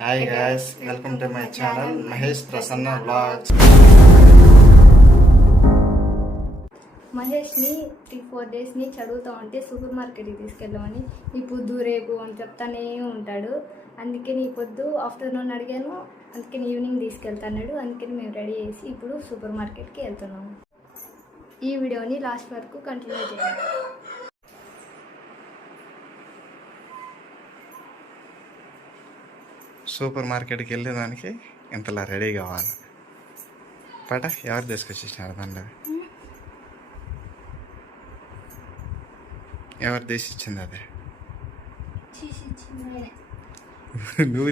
Hi guys welcome to my channel Mahesh Prasanna blogs మహేష్ని three four డేస్ని చదువుతూ ఉంటే super మార్కెట్కి తీసుకెళ్ళమని ఈ పొద్దు రేపు అని చెప్తానే ఉంటాడు. అందుకే నీ పొద్దు ఆఫ్టర్నూన్ అడిగాను. అందుకని ఈవినింగ్ తీసుకెళ్తాడు అందుకని మేము రెడీ చేసి ఇప్పుడు సూపర్ మార్కెట్కి వెళ్తున్నాము. ఈ వీడియోని లాస్ట్ వరకు కంటిన్యూ చేయండి. సూపర్ మార్కెట్కి వెళ్ళేదానికి ఇంతలా రెడీ కావాలి. పట ఎవరు తీసుకొచ్చేసినారు బండి ఎవరు తీసి ఇచ్చింది అది? నువ్వు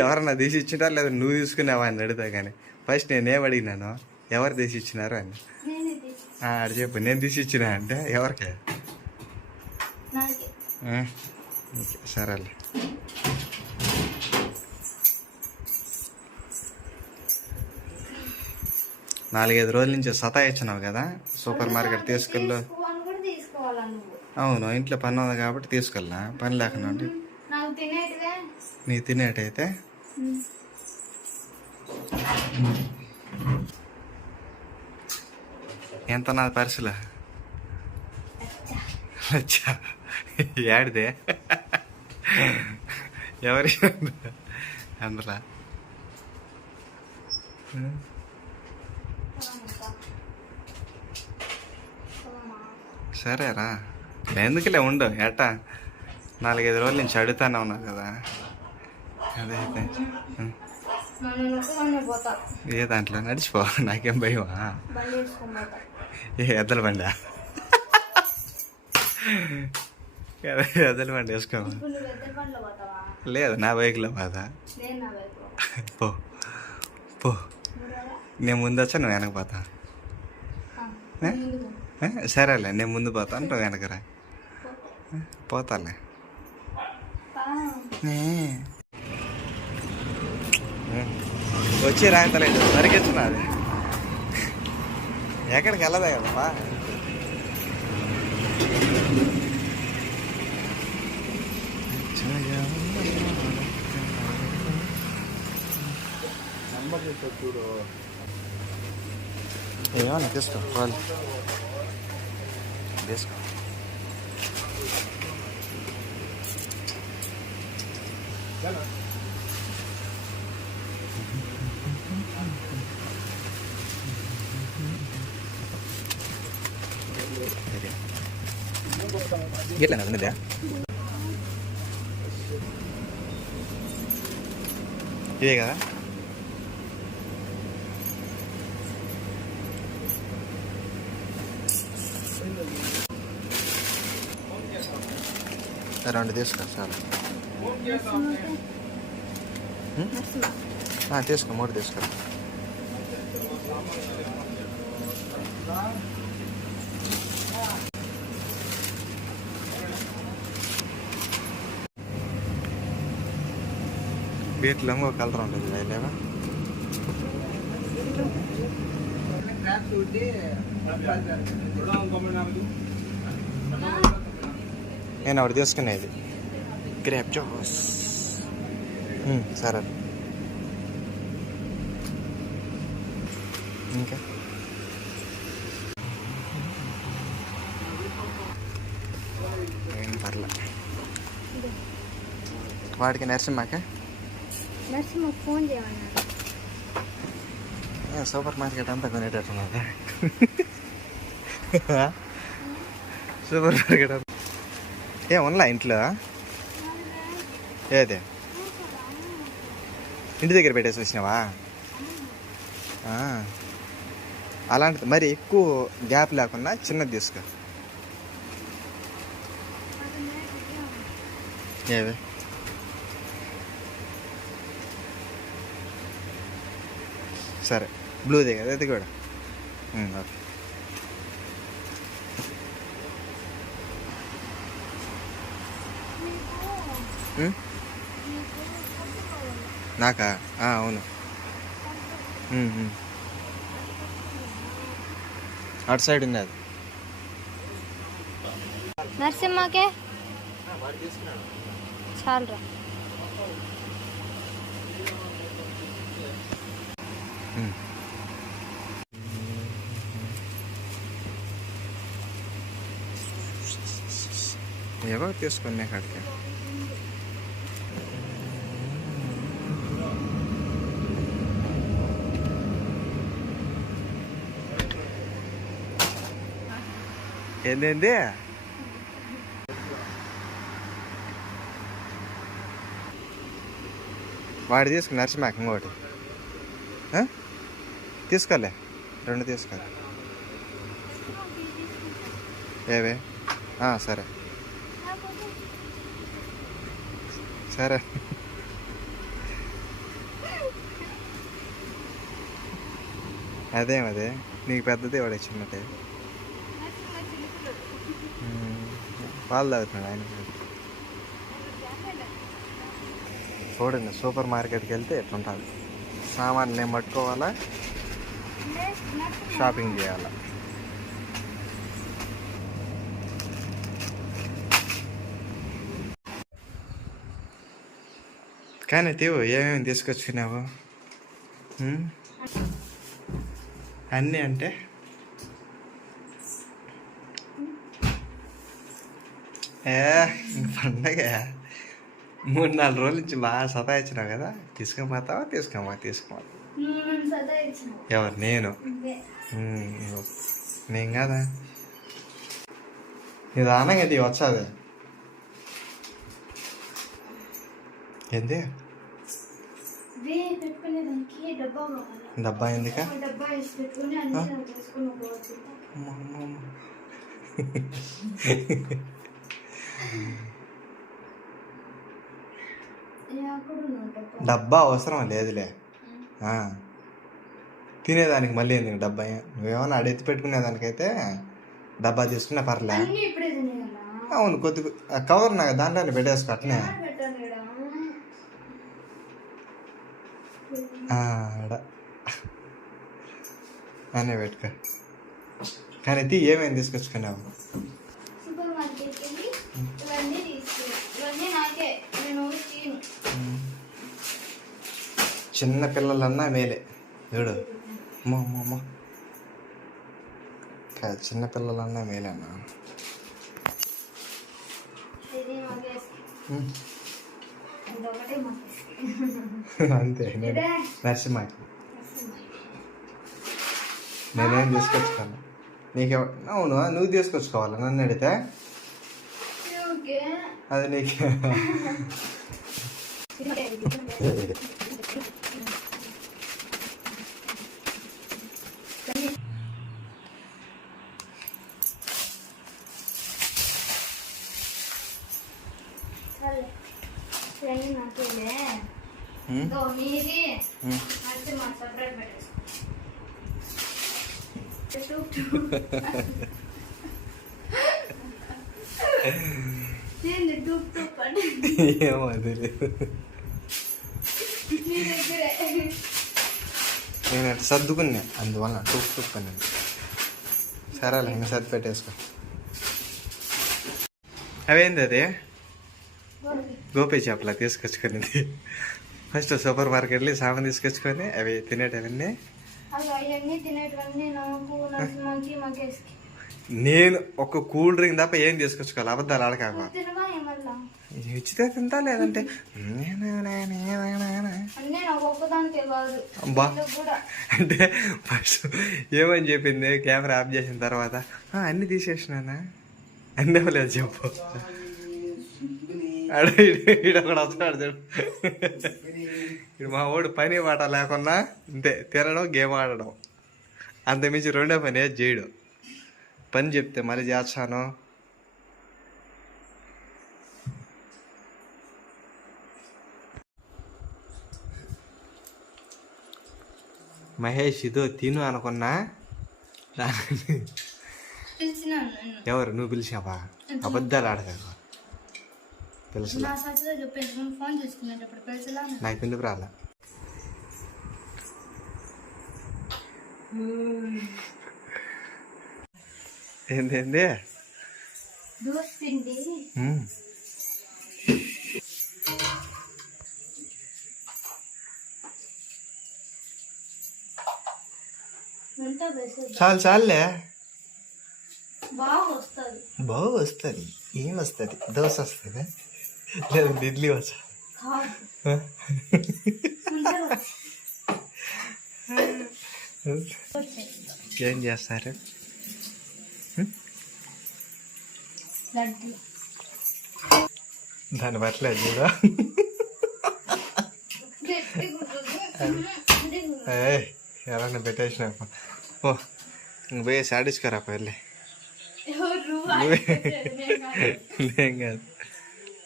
ఎవరన్నా తీసి ఇచ్చింటారు లేదా నువ్వు తీసుకున్నావా అని అడుగుతా కానీ ఫస్ట్ నేనేం అడిగినాను? ఎవరు తీసి ఇచ్చినారు అని అడు చెప్పు నేను తీసి ఇచ్చినా అంటే ఎవరికి? సరేలే. నాలుగైదు రోజుల నుంచి సతాయించినావు కదా సూపర్ మార్కెట్ తీసుకెళ్ళు అవును ఇంట్లో పని ఉంది కాబట్టి తీసుకెళ్ళా పని లేకుండా నీ తినేటైతే? ఎంత నా పర్సులా? ఏడిదే? ఎవరి అందులో సరేరా. ఎందుకులే ఉండు ఎట్టా నాలుగైదు రోజుల నుంచి అడుగుతానే ఉన్నావు కదా. అదే అయితే ఉం. మనం ఒక్కదాన్నే పోతా ఏ దాంట్లో? నడిచిపో నాకేం భయమా? ఏ ఎద్దల బండి? ఎద్దల బండి వేసుకో ఇప్పుడు నువ్వు ఎద్దరి బండిలో పోతావా? లేదు నా బైక్లో బాధ పో పో. నేను ముందు వచ్చా నువ్వు వెనక పోతా? సరేలే నేను ముందు పోతాను నువ్వు వెనకరా? పోతాలే. వచ్చి రాయతలేదు పరిగెత్తున్నది ఎక్కడికి వెళ్ళదా కదమ్మా ఏమన్నా తీసుకో వాళ్ళు తీసుకో గిట్లా ఉన్నదా ఇదే కదా? రెండు తీసుకో చాలా. తీసుకో మూడు తీసుకో వీటిలో ఇంకో కలర్ ఉంటుంది. లేవా? నేను ఒకటి తీసుకునేది గ్రేప్ జాస్ సరే. ఇంకా? ఏం పర్లే. వాడికి నరసింహక? నర్సింహ ఫోన్ సూపర్ మార్కెట్ అంతా కొనేటట్టున్నదా సూపర్ మార్కెట్ ఏ ఉన్నా ఇంట్లో ఏదే? ఇంటి దగ్గర పెట్టేసి వచ్చినావా. అలాంటిది మరి ఎక్కువ గ్యాప్ లేకుండా చిన్నది తీసుకో. ఏవి? సరే. బ్లూదే కదా అది కూడా. ఓకే. నాకా? అవును. అటు సైడ్ ఉంది అది. నరసింహకే? చాలరా. ఏవో తీసుకునే కాడికి ఏంటండి వాడు తీసుకున్నారు నరసింహాక ఇంకోటి తీసుకోలే. రెండు తీసుకోలే. ఏవే? సరే. సరే. సరే అదేమదే నీకు పెద్దది వాడు ఇచ్చినట్టే పాలు తాగుతున్నాడు ఆయన చూడండి సూపర్ మార్కెట్కి వెళ్తే ఎట్లుంటుంది. సామాన్లు నేను పట్టుకోవాలా? షాపింగ్ చేయాలి? కానీ తీవు ఏమేమి తీసుకొచ్చుకున్నావు అన్నీ అంటే? ఏ పండగ. మూడు నాలుగు రోజుల నుంచి బాగా సతాయించినావు కదా. తీసుకోమాతావా తీసుకోమా తీసుకోమా ఎవరు? నేను. నేను కదా. నిదానంగా ఇది వచ్చాది ఏంది డబ్బా ఎందుక? డబ్బా అవసరం లేదులే. తినేదానికి మళ్ళీ ఎందుకు డబ్బా నువ్వేమన్నా అడిగి పెట్టుకునేదానికైతే డబ్బా తీసుకున్నా పర్లే. అవును కొద్ది కవర్ నాకు దాంట్లోనే పెట్టేసుకో అట్నే. అనే పెట్టుకో. కానీ తీ ఏమేమి తీసుకొచ్చుకున్నావు? సూపర్ ఇవన్నీ తీసుకో. ఇవన్నీ నాకే. నేను చిన్న పిల్లలన్నా మేలే. చూడు అమ్మో అమ్మో కాదు, చిన్న పిల్లలన్నా మేలేనా అంతే నేను నరసింహకి. నేనేం తీసుకొచ్చుకోను? నీకే అవును నువ్వు తీసుకొచ్చుకోవాలి? నన్ను అడిగితే? అది నీకు సరే ఇవన్నీ నాకేలే ఉమ్, ఇదో మీది ఉమ్. అయితే మా సపరేట్ పెట్టేసుకో ఏంది టూప్ టూప్ అంటే ఏమో తెలియదు నీ దగ్గరే నేను అట్లా సర్దుకున్నా అందువల్ల టుక్ టుక్ అని సరేలే ఇంకా సర్ది పెట్టేసుకో అవేంది అది గోపి చేపల తీసుకొచ్చుకునేది ఫస్ట్ సూపర్ మార్కెట్ వెళ్ళి సామాన్ తీసుకొచ్చుకొని అవి తినేటవన్నీ నేను ఒక కూల్ డ్రింక్ తప్ప ఏం తీసుకొచ్చుకోవాలి? అబద్ధాలు ఆడకాక ఏమల్లా ఇచ్చితే తింటా లేదంటే? కూడా. అంటే ఫస్ట్ ఏమని చెప్పింది? కెమెరా ఆఫ్ చేసిన తర్వాత "ఆ, అన్ని తీసేసినానా? అన్నీ లేదు చెప్పు. ఆడ ఈడ- ఈడ ఒకడు వస్తాడు చూడు. ఈడు మా వాడు పని పాట లేకున్నా అంతే తినడం గేమ్ ఆడడం. అంతమించి రెండో పని చేయడు. పని చెప్తే మళ్ళీ చేస్తాను. మహేష్ ఇదో తిను అనుకున్నా. ఎవరు? నువ్వు పిలిచావా? అబద్ధాలు ఆడగా తెలుసు నాకు పిలుపు రాలే? ఏంది చాలు చాలులే. బాగా వస్తుంది. ఏం వస్తుంది? దోశ వస్తుంది? లేదంటే ఇడ్లీ వచ్చా ఏం చేస్తారు? దాని పట్లేదు చూడా. ఎవరన్నా పెట్టేసిన ఓ ఇంక పోయి సాడించుకోరా వెళ్ళి ఎవరు? ఏం కాదు.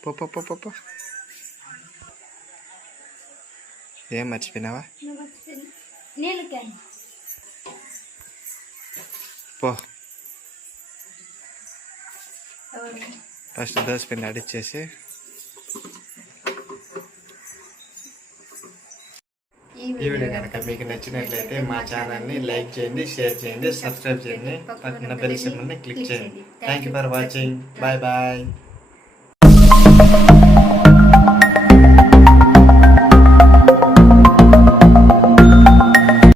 పో పో పో పో పో. ఏం మర్చిపోయినావా? పో. ఫస్ట్ దోశ పిండి అడిచేసి ఈ వీడియో కనుక మీకు నచ్చినట్లయితే మా ఛానల్ని లైక్ చేయండి షేర్ చేయండి సబ్స్క్రైబ్ చేయండి. పక్కన బెల్ సింబల్ని క్లిక్ చేయండి. Thank you for watching bye bye